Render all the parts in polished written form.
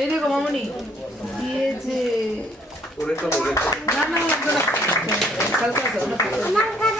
এই দেখো মামনি ये যে না না লাগবে না কালকে আসো আমার ঘরে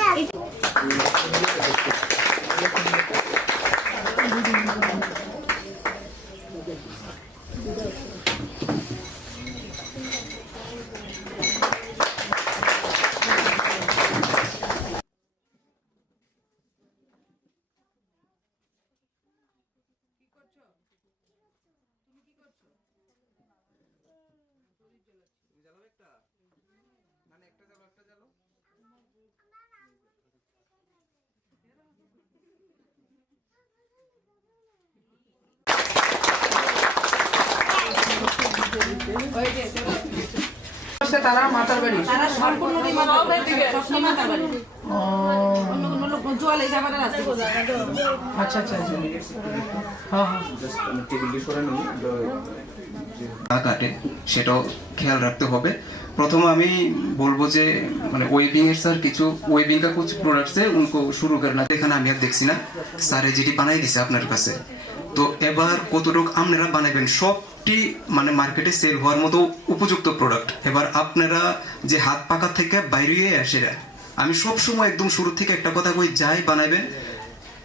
তারা মাতার বাড়ি তারা সম্পূর্ণই মাতার বাড়ি সবসময় মাতার বাড়ি অন্য কোন লোক জল এই জায়গাটা আছে আচ্ছা আচ্ছা হ্যাঁ হ্যাঁ জাস্ট আমি টেবিল করে নিই না কাটে সেটাও খেয়াল রাখতে হবে। प्रथम আমি বলবো যে মানে ওয়েবিং এর স্যার কিছু ওয়েবিং का कुछ प्रोडक्ट्स है उनको शुरू करना এখানে আমি আর দেখছি না স্যারে যেটি বানাই দিয়েছে আপনার কাছে তো এবার কতটুকু আপনারা বানাবেন সবটি মানে মার্কেটে সেল হওয়ার মতো উপযুক্ত প্রোডাক্ট এবার আপনারা যে হাত পাকা থেকে বাইরে আসে আমি সব সময় একদম শুরু থেকে একটা কথা কই যাই বানাবেন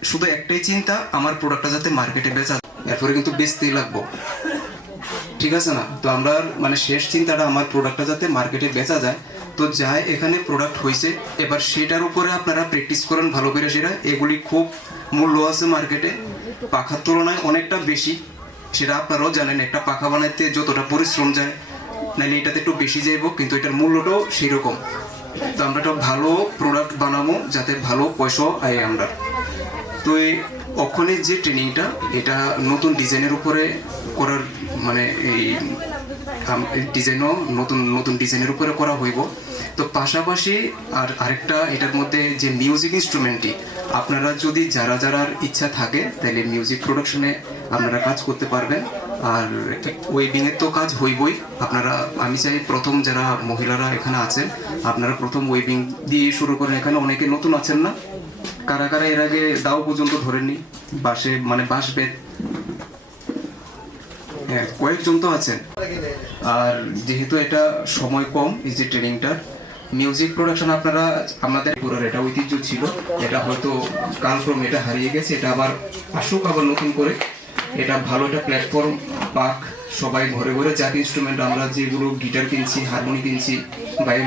শুধু একটাই চিন্তা আমার প্রোডাক্টটা যাতে মার্কেটে বেচা এরপরে কিন্তু বেচতেই লাগবে ঠিক আছে না তো আমরা মানে শেষ চিন্তাটা আমার প্রোডাক্টটা যাতে মার্কেটে বেচা যায় তো যাই এখানে প্রোডাক্ট হইছে এবার সেটার উপরে আপনারা প্র্যাকটিস করেন ভালো করে সেটা এগুলি খুব মূল্য আছে মার্কেটে পাখার তুলনায় অনেকটা বেশি সেটা আপনারাও জানেন একটা পাখা বানাইতে যতটা পরিশ্রম যায় নাহলে এটাতে একটু বেশি যাইব কিন্তু এটার মূল্যটাও সেই রকম তো আমরা একটা ভালো প্রোডাক্ট বানাবো যাতে ভালো পয়সা আয় আমরা তো এই ওখানে যে ট্রেনিংটা এটা নতুন ডিজাইনের উপরে করার মানে এই ডিজাইনও নতুন নতুন ডিজাইনের উপরে করা হইব তো পাশাপাশি আর আরেকটা এটার মধ্যে যে মিউজিক ইনস্ট্রুমেন্টটি আপনারা যদি যারা যারার ইচ্ছা থাকে তাহলে মিউজিক প্রোডাকশনে আপনারা কাজ করতে পারবেন আর ওয়েবিং এর তো কাজ হইবই আপনারা আমি চাই প্রথম যারা মহিলারা এখানে আছেন আপনারা প্রথম ওয়েবিং দিয়ে শুরু করেন এখানে অনেকে নতুন আছেন না কারা কারা এর আগে দাও পর্যন্ত ধরেননি বাসে মানে বাঁশ বেত হ্যাঁ কয়েকজন তো আছেন আর যেহেতু এটা সময় কম এই যে ট্রেনিংটার মিউজিক প্রোডাকশন আপনারা আমাদের পুরো এটা ঐতিহ্য ছিল এটা হয়তো কালক্রম এটা হারিয়ে গেছে এটা আবার আসুক আবার নতুন করে এটা ভালো একটা প্ল্যাটফর্ম পাক সবাই ঘরে ঘরে যাক ইনস্ট্রুমেন্ট আমরা যেগুলো গিটার কিনছি হারমোনি কিনছি বাইরে